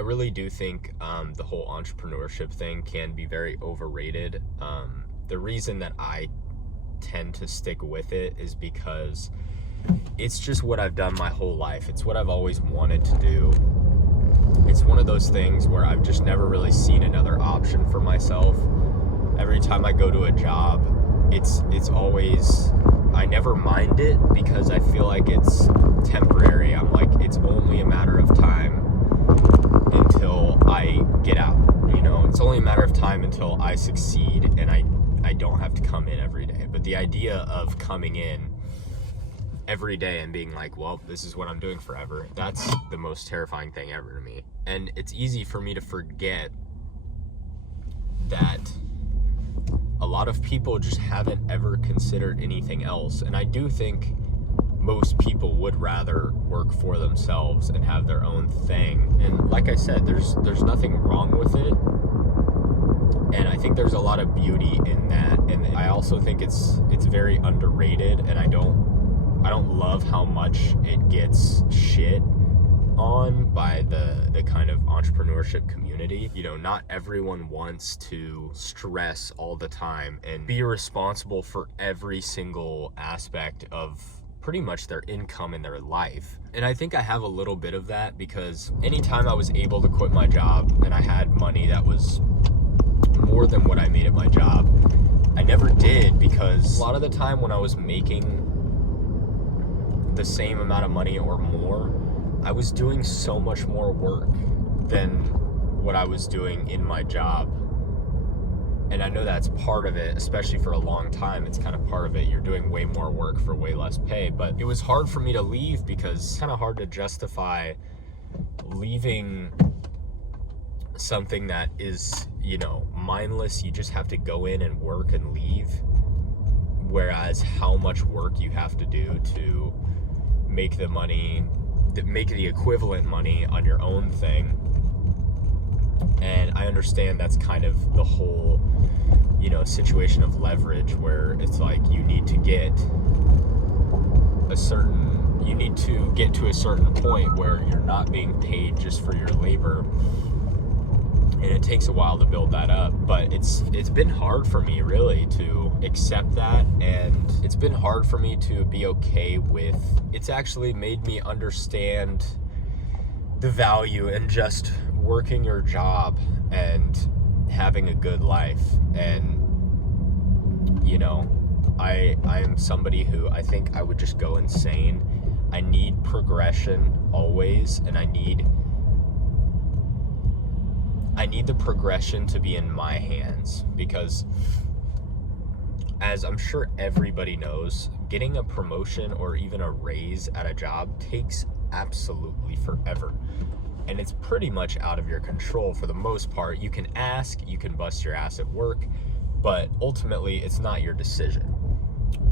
really do think the whole entrepreneurship thing can be very overrated. The reason that I tend to stick with it is because it's just what I've done my whole life. It's what I've always wanted to do. It's one of those things where I've just never really seen another option for myself. Every time I go to a job, it's always, I never mind it because I feel like it's temporary. I'm like, it's only a matter of time until I get out. It's only a matter of time until I succeed and I don't have to come in every day. But the idea of coming in every day and being like, well, this is what I'm doing forever, that's the most terrifying thing ever to me. And it's easy for me to forget that a lot of people just haven't ever considered anything else. And I do think most people would rather work for themselves and have their own thing. And like I said, there's nothing wrong with it. And I think there's a lot of beauty in that. And I also think it's very underrated, and I don't love how much it gets shit on by the kind of entrepreneurship community. Not everyone wants to stress all the time and be responsible for every single aspect of pretty much their income in their life. And I think I have a little bit of that, because anytime I was able to quit my job and I had money that was more than what I made at my job, I never did, because a lot of the time when I was making the same amount of money or more, I was doing so much more work than what I was doing in my job. And I know that's part of it, especially for a long time. It's kind of part of it. You're doing way more work for way less pay. But it was hard for me to leave, because it's kind of hard to justify leaving something that is, mindless. You just have to go in and work and leave. Whereas how much work you have to do to make the equivalent money on your own thing. And I understand that's kind of the whole, situation of leverage, where it's like you need to get to a certain point where you're not being paid just for your labor. And it takes a while to build that up. But it's been hard for me, really, to accept that. And it's been hard for me to be okay with, it's actually made me understand the value in just working your job and having a good life. And I am somebody who, I think I would just go insane. I need progression always, and I need the progression to be in my hands, because as I'm sure everybody knows, getting a promotion or even a raise at a job takes absolutely forever. And it's pretty much out of your control for the most part. You can ask, you can bust your ass at work, but ultimately it's not your decision.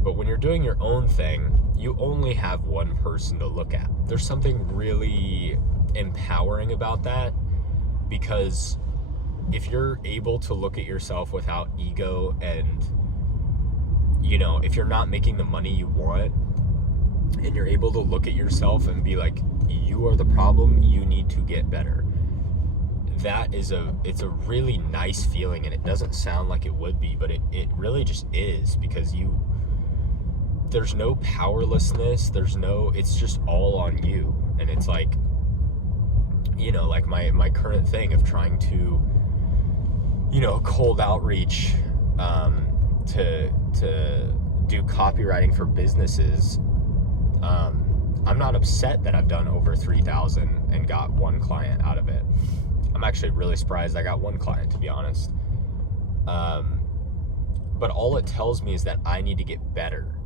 But when you're doing your own thing, you only have one person to look at. There's something really empowering about that, because if you're able to look at yourself without ego, and if you're not making the money you want, and you're able to look at yourself and be like, you are the problem, you need to get better, it's a really nice feeling. And it doesn't sound like it would be, but it really just is, because there's no powerlessness, it's just all on you. And it's like, like my current thing of trying to, cold outreach, to do copywriting for businesses. I'm not upset that I've done over 3,000 and got one client out of it. I'm actually really surprised I got one client, to be honest. But all it tells me is that I need to get better.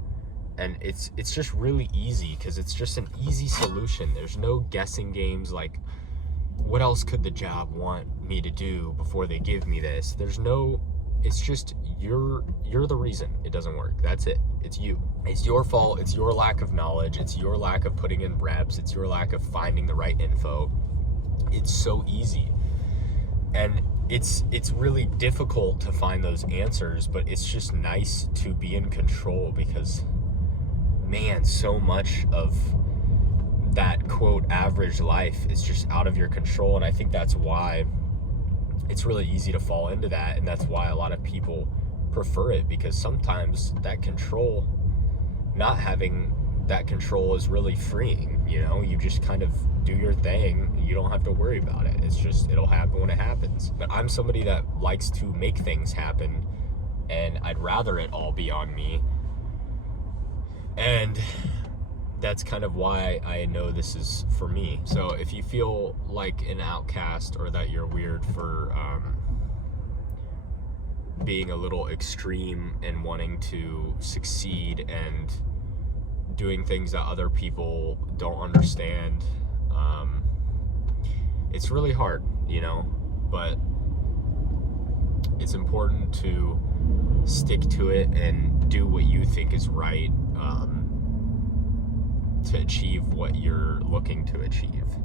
And it's just really easy, because it's just an easy solution. There's no guessing games like, what else could the job want me to do before they give me this? It's just, you're the reason it doesn't work. That's it. It's you. It's your fault. It's your lack of knowledge. It's your lack of putting in reps. It's your lack of finding the right info. It's so easy. And it's really difficult to find those answers, but it's just nice to be in control, because man, so much of that quote average life is just out of your control. And I think that's why it's really easy to fall into that, and that's why a lot of people prefer it, because sometimes that control, not having that control, is really freeing. You just kind of do your thing. You don't have to worry about it. It's just, it'll happen when it happens. But I'm somebody that likes to make things happen, and I'd rather it all be on me. And that's kind of why I know this is for me. So if you feel like an outcast, or that you're weird for being a little extreme and wanting to succeed and doing things that other people don't understand, it's really hard, but it's important to stick to it and do what you think is right, to achieve what you're looking to achieve.